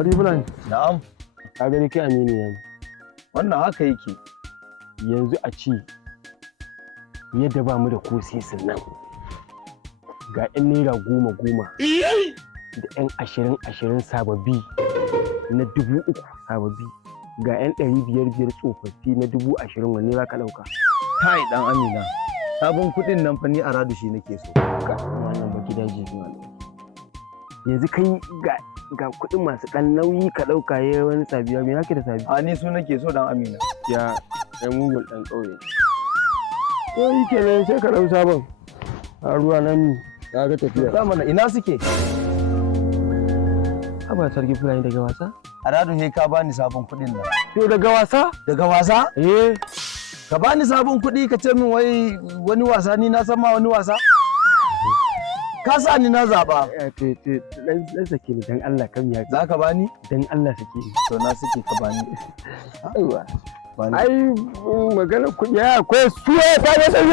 Sarki Fulani. Na'am. Ka gani kai amini ne. Wannan haka yake. Yanzu a ce yadda ba mu da ko sisin nan. Ga 'yan naira 10 da 'yan 20 sababbi na 3,000 sababbi. Ga 'yan 500 tsofaffi na 20,000 wanne za ka ɗauka? Kai dan Amina. Sabon kuɗin nan fa ni a radu shi nake so. Wannan ba gidaje ne wannan. Yanzu kai ga kuɗin masu ɗan nauyi ka ɗauka ya wani sabiya me nake da sabi? A ni su nake so dan Amina. Ya mugun ɗan ƙauye. To yi kenan sai ka ɗau sabon. A ruwa nan ya ga tafiya. Zamana ina suke? Haba Sarki Fulani daga wasa? A radu he ka bani sabon kuɗin nan. To daga wasa? Daga wasa? Eh. Ka bani sabon kuɗi ka ce min wai wani wasa ni na san ma wani wasa? Ka sa ni na zaɓa. Dan sake ni dan Allah kam ya. Za ka bani? Dan Allah sake ni. To na suke ka bani. Aiwa. Ai magana kuɗi akwai suya ta ga sai.